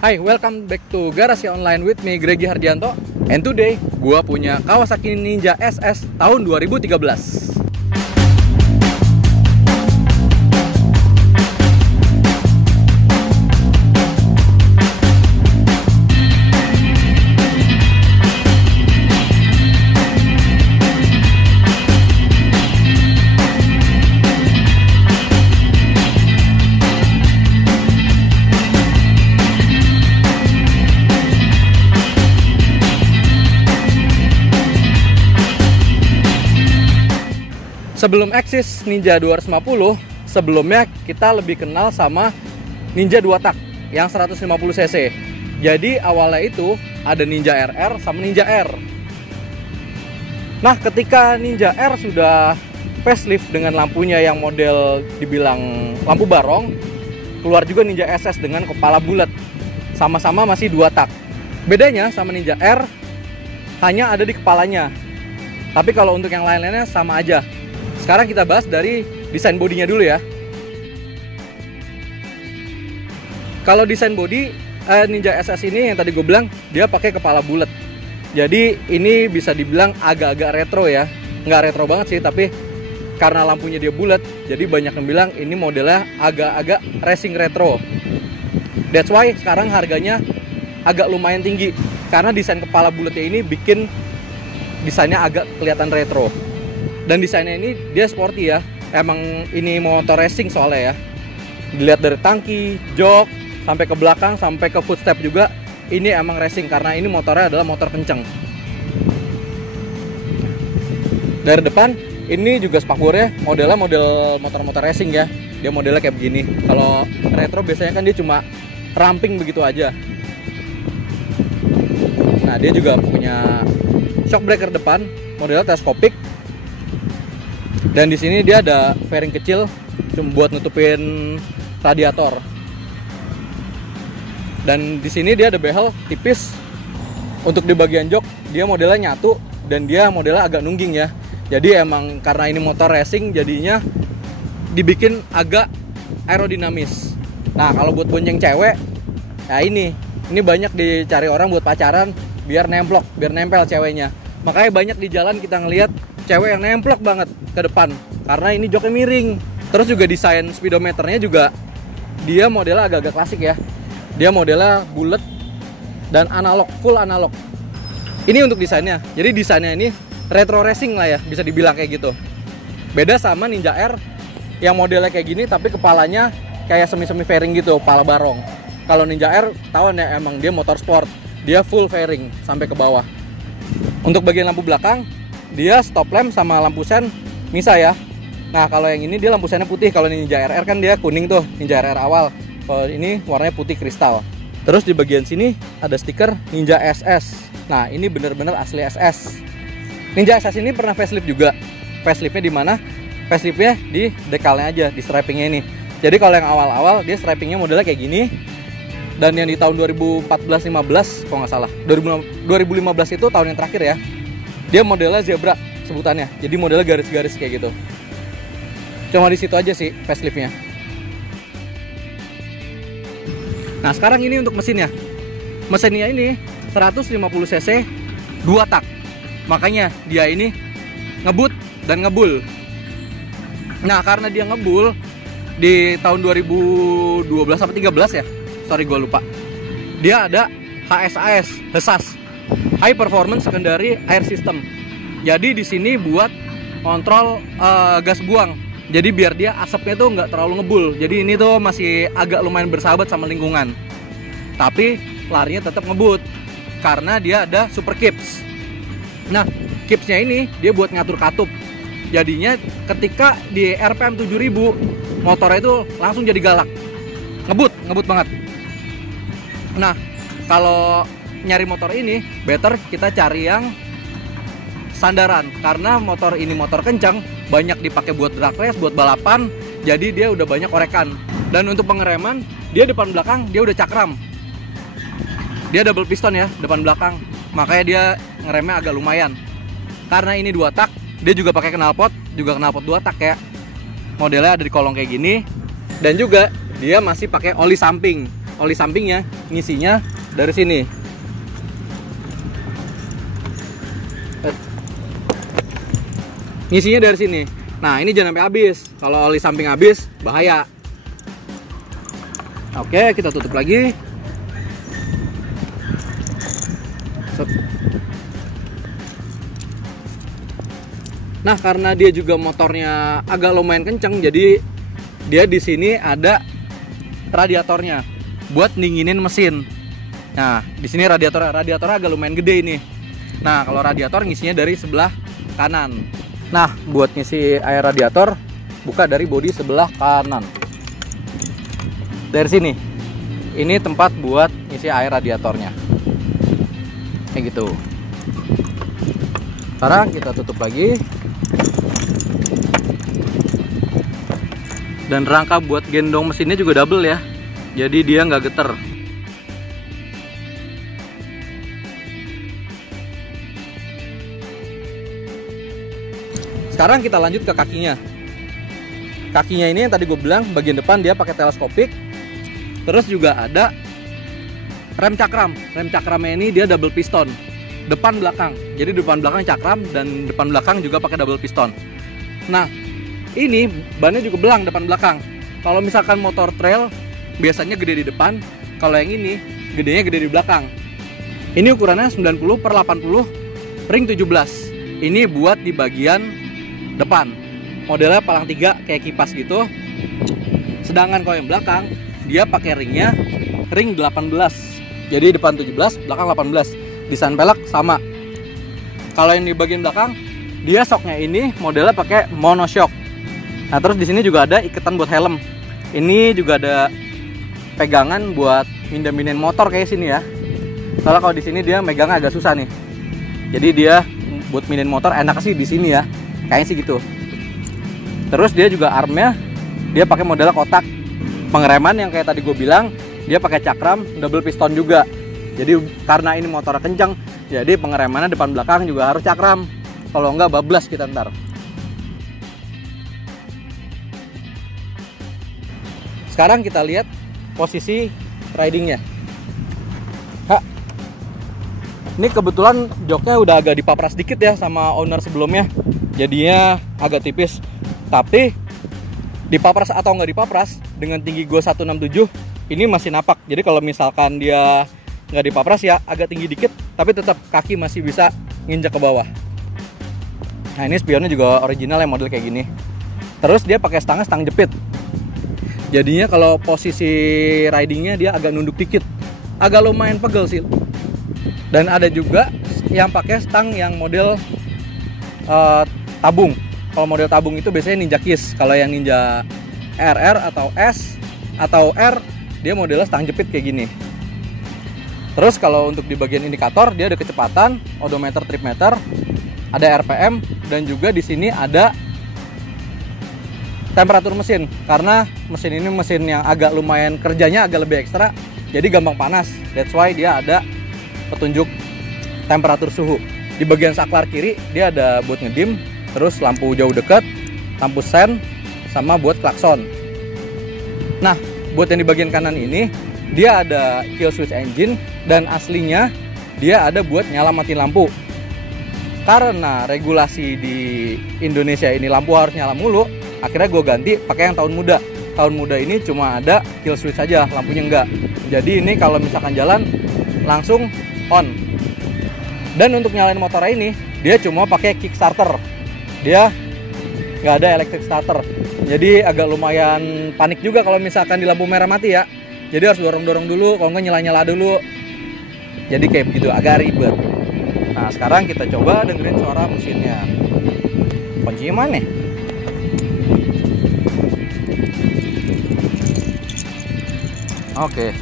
Hai, welcome back to Garasi Online with me, Gregi Hardianto. And today, gua punya Kawasaki Ninja SS tahun 2013. Sebelum eksis Ninja 250, sebelumnya kita lebih kenal sama Ninja 2 tak yang 150 cc. Jadi awalnya itu ada Ninja RR sama Ninja R. Nah, ketika Ninja R sudah facelift dengan lampunya yang model dibilang lampu barong, keluar juga Ninja SS dengan kepala bulat. Sama-sama masih 2 tak. Bedanya sama Ninja R hanya ada di kepalanya. Tapi kalau untuk yang lain-lainnya sama aja. Sekarang kita bahas dari desain bodinya dulu ya. Kalau desain body Ninja SS ini yang tadi gue bilang dia pakai kepala bulat. Jadi ini bisa dibilang agak-agak retro ya. Nggak retro banget sih, tapi karena lampunya dia bulat, jadi banyak yang bilang ini modelnya agak-agak racing retro. That's why sekarang harganya agak lumayan tinggi. Karena desain kepala bulatnya ini bikin desainnya agak kelihatan retro. Dan desainnya ini dia sporty ya. Emang ini motor racing soalnya ya. Dilihat dari tangki, jok, sampai ke belakang, sampai ke footstep juga. Ini emang racing karena ini motornya adalah motor kenceng. Dari depan, ini juga spakbornya modelnya model motor-motor racing ya. Dia modelnya kayak begini. Kalau retro biasanya kan dia cuma ramping begitu aja. Nah, dia juga punya shock breaker depan, modelnya teleskopik. Dan di sini dia ada fairing kecil cuma buat nutupin radiator. Dan di sini dia ada behel tipis. Untuk di bagian jok dia modelnya nyatu dan dia modelnya agak nungging ya. Jadi emang karena ini motor racing jadinya dibikin agak aerodinamis. Nah, kalau buat bonceng cewek, ya ini banyak dicari orang buat pacaran biar nemplok, biar nempel ceweknya. Makanya banyak di jalan kita ngelihat cewek yang nemplok banget ke depan karena ini joknya miring. Terus juga desain speedometernya juga dia modelnya agak-agak klasik ya. Dia modelnya bulat dan analog, full analog. Ini untuk desainnya. Jadi desainnya ini retro racing lah ya, bisa dibilang kayak gitu. Beda sama Ninja R yang modelnya kayak gini tapi kepalanya kayak semi-semi fairing gitu, kepala barong. Kalau Ninja R tahu ya emang dia motor sport. Dia full fairing sampai ke bawah. Untuk bagian lampu belakang dia stop lamp sama lampu sen misah ya. Nah, kalau yang ini dia lampu sennya putih. Kalau Ninja RR kan dia kuning tuh, Ninja RR awal. Kalau ini warnanya putih kristal. Terus di bagian sini ada stiker Ninja SS. Nah, ini bener-bener asli SS. Ninja SS ini pernah facelift juga. Faceliftnya di mana? Faceliftnya di dekalnya aja, di stripingnya ini. Jadi kalau yang awal-awal dia stripingnya modelnya kayak gini. Dan yang di tahun 2014-15 kalau nggak salah, 2015 itu tahun yang terakhir ya. Dia modelnya zebra sebutannya. Jadi modelnya garis-garis kayak gitu. Cuma di situ aja sih faceliftnya. Nah, sekarang ini untuk mesinnya. Mesinnya ini 150 cc 2 tak. Makanya dia ini ngebut dan ngebul. Nah, karena dia ngebul di tahun 2012 atau 13 ya. Sorry gue lupa. Dia ada HSAS, High Performance Secondary Air System. Jadi di sini buat kontrol gas buang. Jadi biar dia asapnya tuh nggak terlalu ngebul. Jadi ini tuh masih agak lumayan bersahabat sama lingkungan. Tapi larinya tetap ngebut karena dia ada super kips. Nah, kipsnya ini dia buat ngatur katup. Jadinya ketika di RPM 7000 motornya itu langsung jadi galak. Ngebut banget. Nah, kalau nyari motor ini better kita cari yang sandaran karena motor ini motor kencang, banyak dipakai buat drag race, buat balapan, jadi dia udah banyak orekan. Dan untuk pengereman dia depan belakang dia udah cakram. Dia double piston ya depan belakang, makanya dia ngeremnya agak lumayan. Karena ini 2 tak, dia juga pakai knalpot 2 tak ya. Modelnya ada di kolong kayak gini. Dan juga dia masih pakai oli samping. oli sampingnya ngisinya dari sini. Ngisinya dari sini. Nah, ini jangan sampai habis. Kalau oli samping habis, bahaya. Oke, kita tutup lagi. Nah, karena dia juga motornya agak lumayan kenceng, jadi dia di sini ada radiatornya buat dinginin mesin. Nah, di sini radiatornya agak lumayan gede ini. Nah, kalau radiator ngisinya dari sebelah kanan. Nah, buat ngisi air radiator buka dari bodi sebelah kanan. Dari sini. Ini tempat buat ngisi air radiatornya. Kayak gitu. Sekarang kita tutup lagi. Dan rangka buat gendong mesinnya juga double ya, jadi dia nggak geter. Sekarang kita lanjut ke kakinya. Kakinya ini yang tadi gue bilang bagian depan dia pakai teleskopik. Terus juga ada rem cakram. Rem cakramnya ini dia double piston, depan belakang. Jadi depan belakang cakram dan depan belakang juga pakai double piston. Nah, ini bannya juga belang depan belakang. Kalau misalkan motor trail biasanya gede di depan, kalau yang ini gedenya gede di belakang. Ini ukurannya 90/80 ring 17. Ini buat di bagian depan. Modelnya palang 3 kayak kipas gitu. Sedangkan kalau yang belakang dia pakai ringnya ring 18. Jadi depan 17, belakang 18. Desain pelek sama. Kalau yang di bagian belakang dia shocknya ini modelnya pakai monoshock. Nah, terus di sini juga ada ikatan buat helm. Ini juga ada pegangan buat mindahin motor kayak sini ya. Soalnya kalau di sini dia megangnya agak susah nih. Jadi dia buat mindahin motor enak sih di sini ya. Kayaknya sih gitu. Terus dia juga armnya dia pakai model kotak. Pengereman yang kayak tadi gue bilang, dia pakai cakram double piston juga. Jadi karena ini motor kencang, jadi pengeremannya depan belakang juga harus cakram. Kalau enggak bablas kita ntar. Sekarang kita lihat posisi ridingnya. Ini kebetulan joknya udah agak dipapras dikit ya sama owner sebelumnya. Jadinya agak tipis. Tapi dipapras atau nggak dipapras, dengan tinggi gue 167, ini masih napak. Jadi kalau misalkan dia nggak dipapras ya agak tinggi dikit, tapi tetap kaki masih bisa nginjak ke bawah. Nah, ini spionnya juga original ya, model kayak gini. Terus dia pakai stang jepit. Jadinya kalau posisi ridingnya dia agak nunduk dikit, agak lumayan pegel sih. Dan ada juga yang pakai stang yang model tabung. Kalau model tabung itu biasanya Ninja Kiss. Kalau yang Ninja RR atau S atau R, dia modelnya stang jepit kayak gini. Terus kalau untuk di bagian indikator dia ada kecepatan, odometer, trip meter, ada RPM, dan juga di sini ada temperatur mesin, karena mesin ini mesin yang agak lumayan kerjanya agak lebih ekstra, jadi gampang panas. That's why dia ada petunjuk temperatur suhu. Di bagian saklar kiri dia ada buat ngedim, terus lampu jauh dekat, lampu sen, sama buat klakson. Nah, buat yang di bagian kanan ini dia ada kill switch engine, dan aslinya dia ada buat nyala matiin lampu. Karena regulasi di Indonesia ini lampu harus nyala mulu, akhirnya gue ganti pakai yang tahun muda. Tahun muda ini cuma ada kill switch saja, lampunya enggak. Jadi ini kalau misalkan jalan langsung on. Dan untuk nyalain motor ini dia cuma pakai kickstarter. Dia nggak ada electric starter. Jadi agak lumayan panik juga kalau misalkan di lampu merah mati ya. Jadi harus dorong-dorong dulu, kalau nggak nyala-nyala dulu. Jadi kayak begitu, agak ribet. Nah, sekarang kita coba dengerin suara mesinnya. Kuncinya mana? Oke.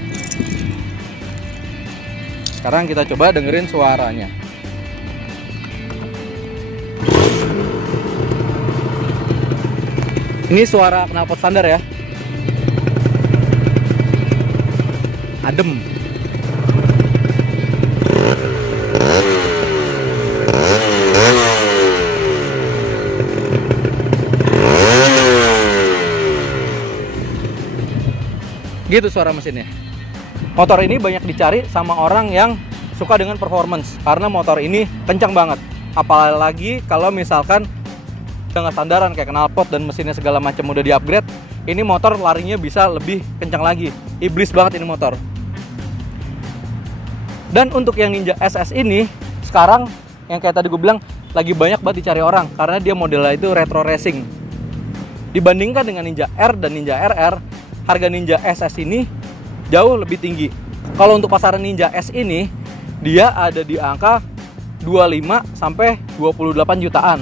Sekarang kita coba dengerin suaranya. Ini suara knalpot standar ya. Adem. Gitu suara mesinnya. Motor ini banyak dicari sama orang yang suka dengan performance karena motor ini kencang banget. Apalagi kalau misalkan dengan standaran kayak knalpot dan mesinnya segala macam udah di-upgrade, ini motor larinya bisa lebih kencang lagi. Iblis banget ini motor. Dan untuk yang Ninja SS ini sekarang yang kayak tadi gue bilang lagi banyak banget dicari orang karena dia modelnya itu retro racing. Dibandingkan dengan Ninja R dan Ninja RR, harga Ninja SS ini jauh lebih tinggi. Kalau untuk pasaran Ninja S ini, dia ada di angka 25 sampai 28 jutaan.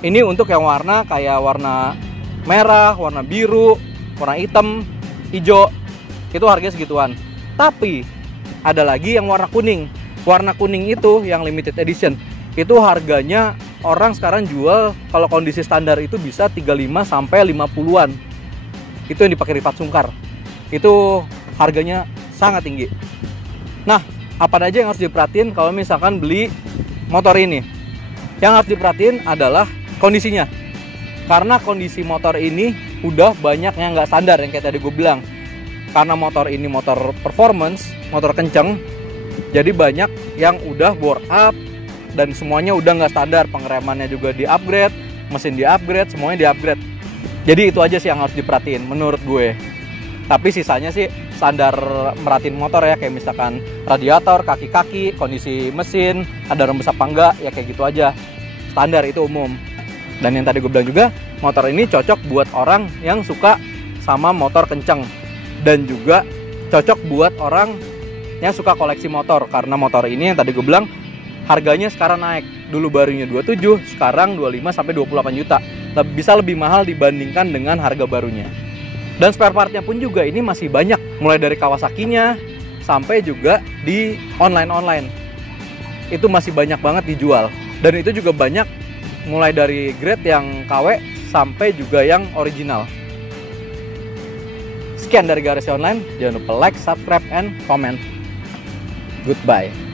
Ini untuk yang warna kayak warna merah, warna biru, warna hitam, hijau. Itu harganya segituan. Tapi ada lagi yang warna kuning. Warna kuning itu yang limited edition. Itu harganya orang sekarang jual kalau kondisi standar itu bisa 35 sampai 50-an. Itu yang dipakai Rifat Sungkar. Itu harganya sangat tinggi. Nah, apa aja yang harus diperhatiin kalau misalkan beli motor ini? Yang harus diperhatiin adalah kondisinya. Karena kondisi motor ini udah banyak yang nggak standar yang kayak tadi gue bilang. Karena motor ini motor performance, motor kenceng, jadi banyak yang udah bore up dan semuanya udah nggak standar. Pengeremannya juga di-upgrade, mesin di-upgrade, semuanya di-upgrade. Jadi itu aja sih yang harus diperhatiin menurut gue. Tapi sisanya sih standar merhatiin motor ya, kayak misalkan radiator, kaki-kaki, kondisi mesin, ada rembes apa enggak, ya kayak gitu aja. Standar itu umum. Dan yang tadi gue bilang juga, motor ini cocok buat orang yang suka sama motor kenceng. Dan juga cocok buat orang yang suka koleksi motor. Karena motor ini yang tadi gue bilang, harganya sekarang naik. Dulu barunya 27, sekarang 25 sampai 28 juta. Bisa lebih mahal dibandingkan dengan harga barunya. Dan spare partnya pun juga ini masih banyak, mulai dari Kawasaki-nya sampai juga di online-online. Itu masih banyak banget dijual. Dan itu juga banyak mulai dari grade yang KW sampai juga yang original. Sekian dari Garasi Online, jangan lupa like, subscribe, and comment. Goodbye.